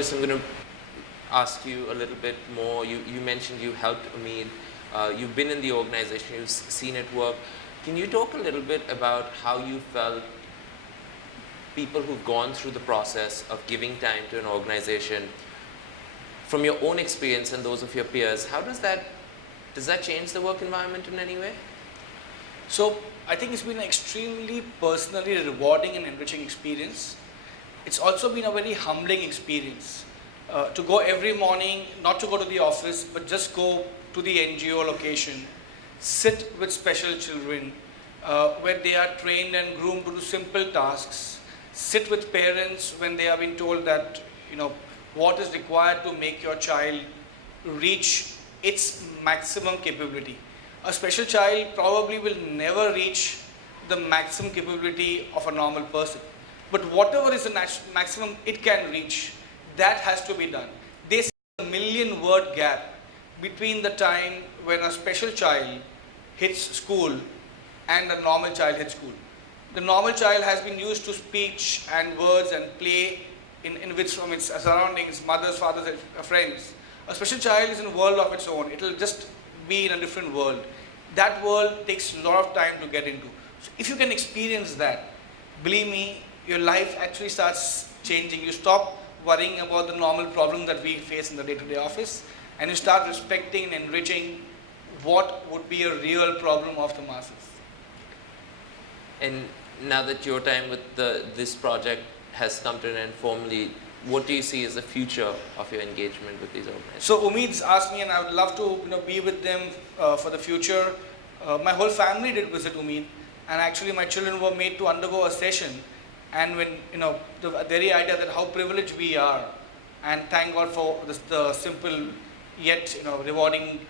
Burgess, I'm going to ask you a little bit more. You mentioned you helped Umeed. You've been in the organization, you've seen it work. Can you talk a little bit about how you felt people who've gone through the process of giving time to an organization, from your own experience and those of your peers, how does that change the work environment in any way? So I think it's been an extremely personally rewarding and enriching experience. It's also been a very humbling experience to go every morning, not to go to the office, but just go to the NGO location, sit with special children where they are trained and groomed to do simple tasks, sit with parents when they have been told that, you know, what is required to make your child reach its maximum capability. A special child probably will never reach the maximum capability of a normal person, but whatever is the maximum it can reach, that has to be done. They see a 1,000,000-word gap between the time when a special child hits school and a normal child hits school. The normal child has been used to speech and words and play from its surroundings, mothers, fathers, and friends. A special child is in a world of its own. It will just be in a different world. That world takes a lot of time to get into. So if you can experience that, believe me, your life actually starts changing. You stop worrying about the normal problem that we face in the day-to-day office, and you start respecting and enriching what would be a real problem of the masses. And now that your time with this project has come to an end formally, what do you see as the future of your engagement with these organizations? So Umeed's asked me, and I would love to be with them for the future. My whole family did visit Umeed, and actually my children were made to undergo a session. And when the very idea that how privileged we are, and thank God for the simple yet rewarding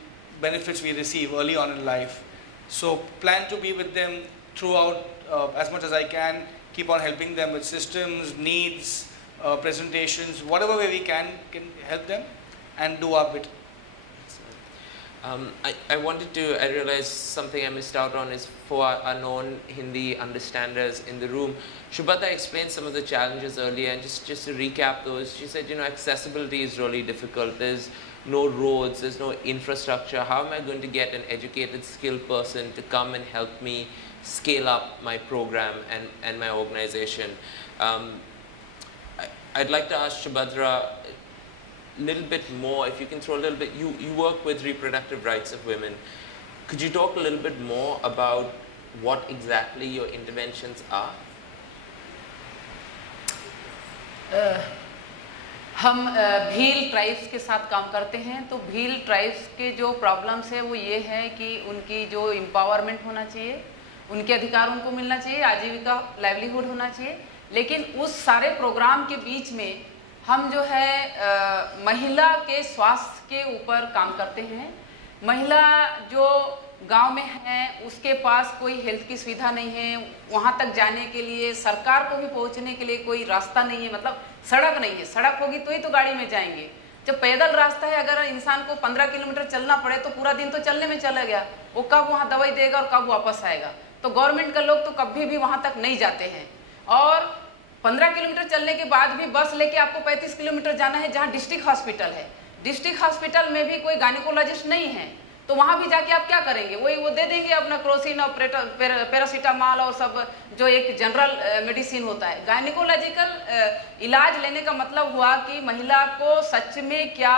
benefits we receive early on in life. So plan to be with them throughout as much as I can. Keep on helping them with systems, needs, presentations, whatever way we can help them and do our bit. I realized something I missed out on is for our non-Hindi understanders in the room. Shubhatra explained some of the challenges earlier, and just to recap those, she said, accessibility is really difficult. There's no roads, there's no infrastructure. How am I going to get an educated, skilled person to come and help me scale up my program and my organization? I'd like to ask Shubhatra a little bit more, if you can throw a little bit, you work with reproductive rights of women. Could you talk a little bit more about what exactly your interventions are? हम Bhil tribes के साथ काम करते हैं। तो Bhil tribes के जो problems है वो ये है कि उनकी जो एम्पावरमेंट होना चाहिए, उनके अधिकार उनको मिलना चाहिए, आजीविका लाइवलीहुड होना चाहिए। लेकिन उस सारे प्रोग्राम के बीच में हम जो है महिला के स्वास्थ्य के ऊपर काम करते हैं। महिला जो गांव में है उसके पास कोई हेल्थ की सुविधा नहीं है, वहाँ तक जाने के लिए सरकार को भी पहुँचने के लिए कोई रास्ता नहीं है, मतलब सड़क नहीं है। सड़क होगी तो ही तो गाड़ी में जाएंगे। जब पैदल रास्ता है, अगर इंसान को 15 किलोमीटर चलना पड़े तो पूरा दिन तो चलने में चला गया, वो कब वहाँ दवाई देगा और कब वापस आएगा। तो गवर्नमेंट का लोग तो कभी भी वहाँ तक नहीं जाते हैं। और 15 किलोमीटर चलने के बाद भी बस लेके आपको 35 किलोमीटर जाना है जहाँ डिस्ट्रिक्ट हॉस्पिटल है। डिस्ट्रिक्ट हॉस्पिटल में भी कोई गायनेकोलॉजिस्ट नहीं है, तो वहाँ भी जाके आप क्या करेंगे? वो दे देंगे अपना क्रोसिन और पैरासीटामॉल और सब जो एक जनरल मेडिसिन होता है। गायनेकोलॉजिकल इलाज लेने का मतलब हुआ कि महिला को सच में क्या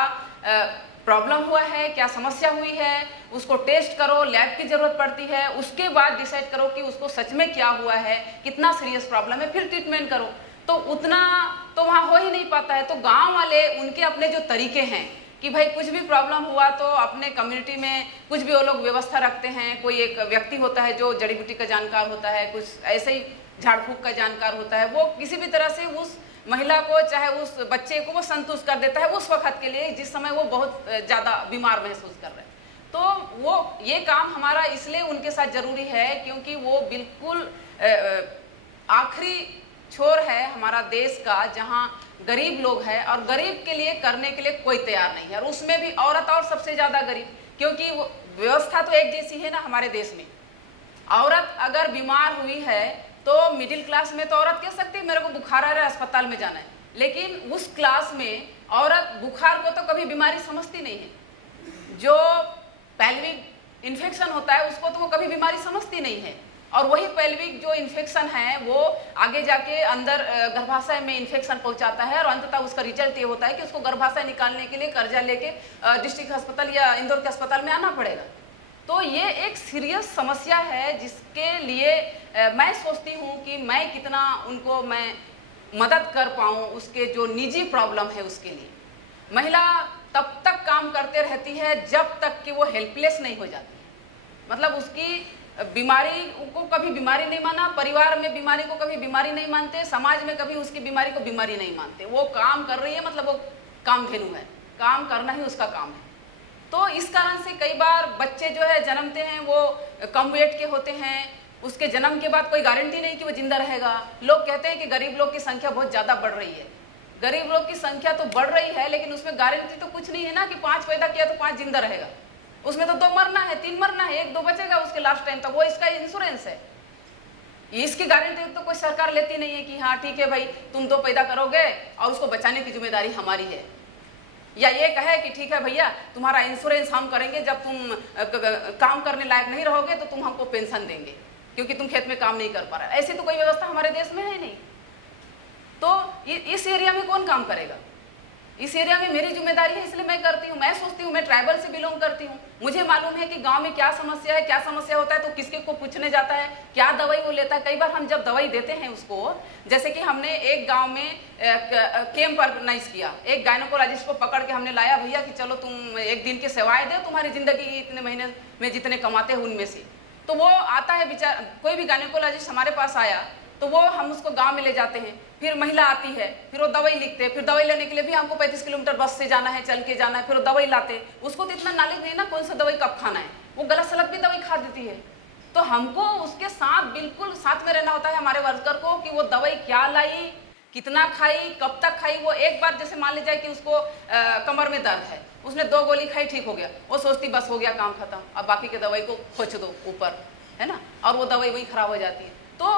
प्रॉब्लम हुआ है, क्या समस्या हुई है, उसको टेस्ट करो, लैब की ज़रूरत पड़ती है, उसके बाद डिसाइड करो कि उसको सच में क्या हुआ है, कितना सीरियस प्रॉब्लम है, फिर ट्रीटमेंट करो। तो उतना तो वहाँ हो ही नहीं पाता है। तो गांव वाले उनके अपने जो तरीके हैं कि भाई कुछ भी प्रॉब्लम हुआ तो अपने कम्युनिटी में कुछ भी वो लोग व्यवस्था रखते हैं। कोई एक व्यक्ति होता है जो जड़ी बूटी का जानकार होता है, कुछ ऐसे ही झाड़ फूक का जानकार होता है, वो किसी भी तरह से उस महिला को चाहे उस बच्चे को वो संतुष्ट कर देता है उस वक्त के लिए जिस समय वो बहुत ज़्यादा बीमार महसूस कर रहे हैं। तो वो ये काम हमारा इसलिए उनके साथ ज़रूरी है क्योंकि वो बिल्कुल आखिरी छोर है हमारा देश का जहाँ गरीब लोग हैं और गरीब के लिए करने के लिए कोई तैयार नहीं है। और उसमें भी औरत और सबसे ज़्यादा गरीब, क्योंकि वो व्यवस्था तो एक जैसी है ना हमारे देश में। औरत अगर बीमार हुई है तो मिडिल क्लास में तो औरत कह सकती है मेरे को बुखार आ रहा है अस्पताल में जाना है, लेकिन उस क्लास में औरत बुखार को तो कभी बीमारी समझती नहीं है, जो पेल्विक इन्फेक्शन होता है उसको तो वो कभी बीमारी समझती नहीं है, और वही पेल्विक जो इन्फेक्शन है वो आगे जाके अंदर गर्भाशय में इन्फेक्शन पहुंचाता है, और अंततः उसका रिजल्ट ये होता है कि उसको गर्भाशय निकालने के लिए कर्जा लेके डिस्ट्रिक्ट अस्पताल या इंदौर के अस्पताल में आना पड़ेगा। तो ये एक सीरियस समस्या है जिसके लिए मैं सोचती हूँ कि मैं कितना उनको मैं मदद कर पाऊँ, उसके जो निजी प्रॉब्लम है उसके लिए। महिला तब तक काम करते रहती है जब तक कि वो हेल्पलेस नहीं हो जाती, मतलब उसकी बीमारी को कभी बीमारी नहीं माना, परिवार में बीमारी को कभी बीमारी नहीं मानते, समाज में कभी उसकी बीमारी को बीमारी नहीं मानते। वो काम कर रही है मतलब वो कामधेनु है, काम करना ही उसका काम है। तो इस कारण से कई बार बच्चे जो है जन्मते हैं वो कम वेट के होते हैं, उसके जन्म के बाद कोई गारंटी नहीं कि वो जिंदा रहेगा। लोग कहते हैं कि गरीब लोग की संख्या बहुत ज़्यादा बढ़ रही है। गरीब लोग की संख्या तो बढ़ रही है, लेकिन उसमें गारंटी तो कुछ नहीं है ना कि 5 पैदा किया तो 5 जिंदा रहेगा। उसमें तो 2 मरना है, 3 मरना है, 1-2 बचेगा उसके लास्ट टाइम तक, वो इसका इंश्योरेंस है। इसकी गारंटी तो कोई सरकार लेती नहीं है कि हाँ ठीक है भाई तुम 2 पैदा करोगे और उसको बचाने की जिम्मेदारी हमारी है, या ये कहे कि ठीक है भैया तुम्हारा इंश्योरेंस हम करेंगे, जब तुम काम करने लायक नहीं रहोगे तो तुम हमको पेंशन देंगे क्योंकि तुम खेत में काम नहीं कर पा रहा। ऐसी तो कोई व्यवस्था हमारे देश में है नहीं। तो इस एरिया में कौन काम करेगा? इस एरिया में मेरी जिम्मेदारी है, इसलिए मैं करती हूँ। मैं सोचती हूँ, मैं ट्राइबल से बिलोंग करती हूँ, मुझे मालूम है कि गांव में क्या समस्या है, क्या समस्या होता है तो किसके को पूछने जाता है, क्या दवाई वो लेता है। कई बार हम जब दवाई देते हैं उसको, जैसे कि हमने एक गांव में कैंप ऑर्गेनाइज किया, एक गायनोकोलॉजिस्ट को पकड़ के हमने लाया, भैया कि चलो तुम एक दिन की सेवाएं दे, तुम्हारी जिंदगी इतने महीने में जितने कमाते हैं उनमें से। तो वो आता है बेचारा, कोई भी गायनोकोलॉजिस्ट हमारे पास आया तो वो हम उसको गांव में ले जाते हैं, फिर महिला आती है, फिर वो दवाई लिखते हैं, फिर दवाई लेने के लिए भी हमको 35 किलोमीटर बस से जाना है, चल के जाना है, फिर वो दवाई लाते हैं। उसको तो इतना नॉलेज नहीं ना कौन सा दवाई कब खाना है, वो गलत सलत भी दवाई खा देती है। तो हमको उसके साथ बिल्कुल साथ में रहना होता है हमारे वर्कर को कि वो दवाई क्या लाई, कितना खाई, कब तक खाई। वो एक बार जैसे मान लीजिए कि उसको कमर में दर्द है, उसने 2 गोली खाई, ठीक हो गया, वो सोचती बस हो गया काम खत्म, अब बाकी के दवाई को खोच दो ऊपर, है ना, और वो दवाई वही खराब हो जाती है। तो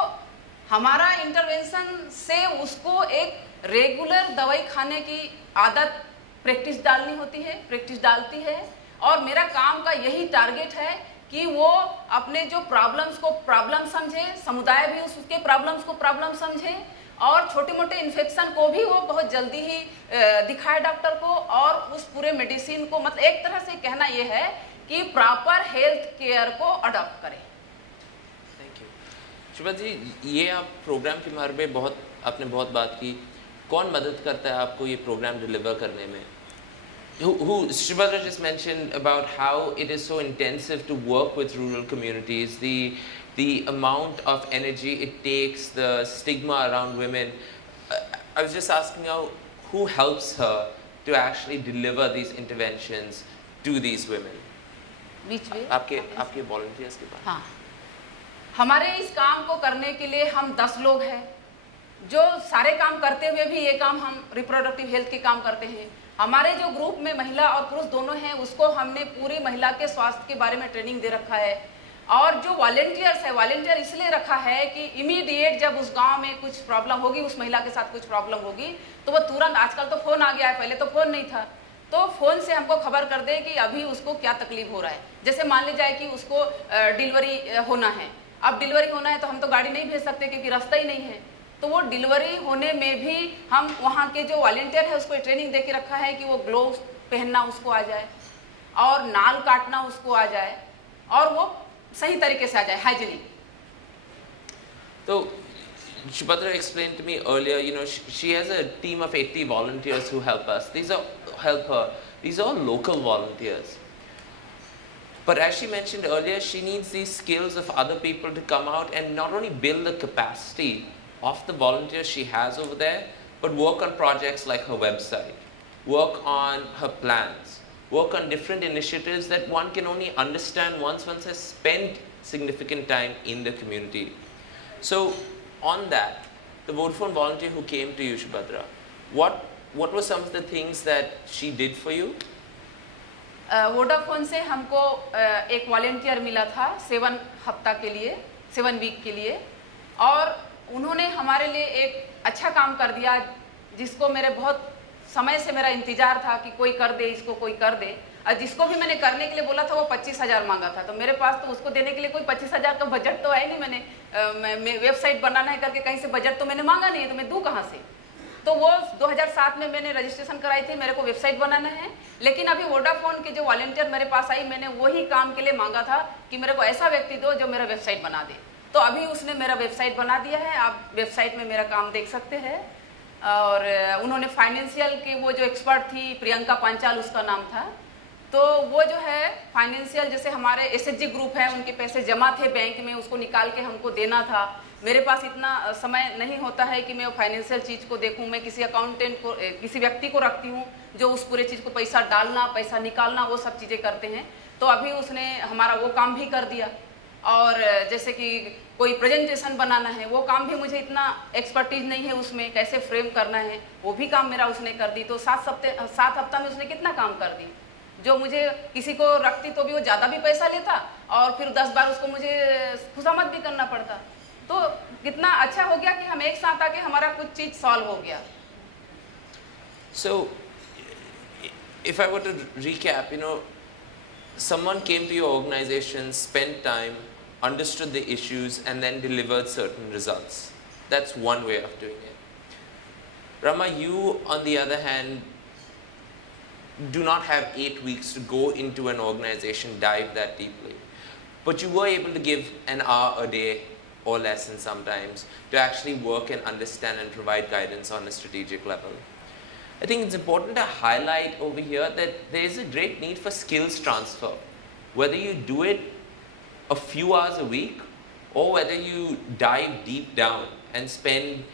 हमारा इंटरवेंशन से उसको एक रेगुलर दवाई खाने की आदत प्रैक्टिस डालनी होती है, प्रैक्टिस डालती है। और मेरा काम का यही टारगेट है कि वो अपने जो प्रॉब्लम्स को प्रॉब्लम समझे, समुदाय भी उसके प्रॉब्लम्स को प्रॉब्लम समझे, और छोटे मोटे इन्फेक्शन को भी वो बहुत जल्दी ही दिखाए डॉक्टर को, और उस पूरे मेडिसिन को, मतलब एक तरह से कहना ये है कि प्रॉपर हेल्थ केयर को अडॉप्ट करें। शुभा जी, ये आप प्रोग्राम के बारे में आपने बहुत बात की, कौन मदद करता है आपको ये प्रोग्राम डिलीवर करने में? Shubhadra just mentioned about how it is so intensive to work with rural communities, the amount of energy it takes, the stigma around women. I was just asking her, who helps her to actually deliver these interventions to these women? Which way? आपके volunteers के पास? हाँ, हमारे इस काम को करने के लिए हम 10 लोग हैं, जो सारे काम करते हुए भी ये काम हम रिप्रोडक्टिव हेल्थ के काम करते हैं। हमारे जो ग्रुप में महिला और पुरुष दोनों हैं, उसको हमने पूरी महिला के स्वास्थ्य के बारे में ट्रेनिंग दे रखा है। और जो वॉलेंटियर्स है, वॉलेंटियर इसलिए रखा है कि इमीडिएट जब उस गांव में कुछ प्रॉब्लम होगी, उस महिला के साथ कुछ प्रॉब्लम होगी, तो वो तुरंत, आजकल तो फ़ोन आ गया है, पहले तो फ़ोन नहीं था, तो फ़ोन से हमको खबर कर दे कि अभी उसको क्या तकलीफ हो रहा है। जैसे मान ली जाए कि उसको डिलीवरी होना है, अब डिलीवरी होना है तो हम तो गाड़ी नहीं भेज सकते क्योंकि रास्ता ही नहीं है। तो वो डिलीवरी होने में भी हम वहाँ के जो वॉलेंटियर है उसको ट्रेनिंग दे के रखा है कि वो ग्लोव्स पहनना उसको आ जाए, और नाल काटना उसको आ जाए, और वो सही तरीके से आ जाए, हाइजीनिक। तो Shubhadra explained to me earlier, you know, she has a team of 80 volunteers who help us. These are all local volunteers. But as she mentioned earlier, she needs these skills of other people to come out and not only build the capacity of the volunteers she has over there, but work on projects like her website, work on her plans, work on different initiatives that one can only understand once one has spent significant time in the community. So on that, the Vodafone volunteer who came to you, Shubhadra, what were some of the things that she did for you? Vodafone से हमको एक volunteer मिला था 7 हफ्ता के लिए, 7 week के लिए, और उन्होंने हमारे लिए एक अच्छा काम कर दिया। जिसको मेरे बहुत समय से मेरा इंतजार था कि कोई कर दे, इसको कोई कर दे, और जिसको भी मैंने करने के लिए बोला था वो 25,000 मांगा था। तो मेरे पास तो उसको देने के लिए कोई 25,000 का बजट तो है नहीं। मैं वेबसाइट बनाना है करके कहीं से बजट तो मैंने मांगा नहीं है, तो मैं दूँ कहाँ से। तो वो 2007 में मैंने रजिस्ट्रेशन कराई थी, मेरे को वेबसाइट बनाना है। लेकिन अभी वोडाफोन के जो वॉलंटियर मेरे पास आई, मैंने वही काम के लिए मांगा था कि मेरे को ऐसा व्यक्ति दो जो मेरा वेबसाइट बना दे। तो अभी उसने मेरा वेबसाइट बना दिया है, आप वेबसाइट में मेरा काम देख सकते हैं। और उन्होंने फाइनेंशियल की वो जो एक्सपर्ट थी, प्रियंका पांचाल उसका नाम था, तो वो जो है फाइनेंशियल, जैसे हमारे एसएचजी ग्रुप है, उनके पैसे जमा थे बैंक में, उसको निकाल के हमको देना था। मेरे पास इतना समय नहीं होता है कि मैं वो फाइनेंशियल चीज़ को देखूं। मैं किसी अकाउंटेंट को, किसी व्यक्ति को रखती हूं जो उस पूरे चीज़ को पैसा डालना, पैसा निकालना, वो सब चीज़ें करते हैं। तो अभी उसने हमारा वो काम भी कर दिया। और जैसे कि कोई प्रेजेंटेशन बनाना है, वो काम भी मुझे इतना एक्सपर्टीज नहीं है उसमें, कैसे फ्रेम करना है, वो भी काम मेरा उसने कर दी। तो 7 हफ्ता में उसने कितना काम कर दी। जो मुझे किसी को रखती तो भी वो ज़्यादा भी पैसा लेता, और फिर 10 बार उसको मुझे खुशामद भी करना पड़ता। तो कितना अच्छा हो गया कि हम एक साथ आके हमारा कुछ चीज़ सॉल्व हो गया। So, if I were to recap, someone came to your organization, spent time, understood the issues, and then delivered certain results. That's one way of doing it. Rama, you, on the other hand, do not have 8 weeks to go into an organization, dive that deeply. But you were able to give an hour a day or less and sometimes to actually work and understand and provide guidance on a strategic level. I think it's important to highlight over here that there is a great need for skills transfer. Whether you do it a few hours a week or whether you dive deep down and spend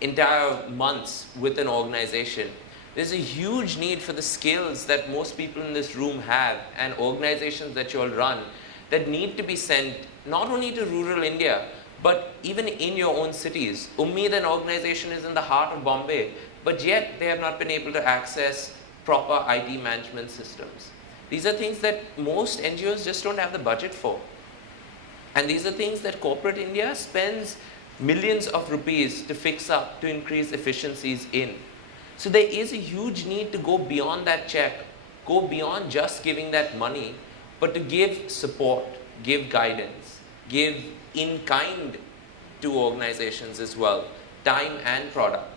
entire months with an organization, there's a huge need for the skills that most people in this room have and organizations that you all run that need to be sent not only to rural India, but even in your own cities. Ummeed, an organization, is in the heart of Bombay, but yet they have not been able to access proper IT management systems. These are things that most NGOs just don't have the budget for. And these are things that corporate India spends millions of rupees to fix up, to increase efficiencies in. So there is a huge need to go beyond that check, go beyond just giving that money, but to give support, give guidance, give in kind to organizations as well, time and product.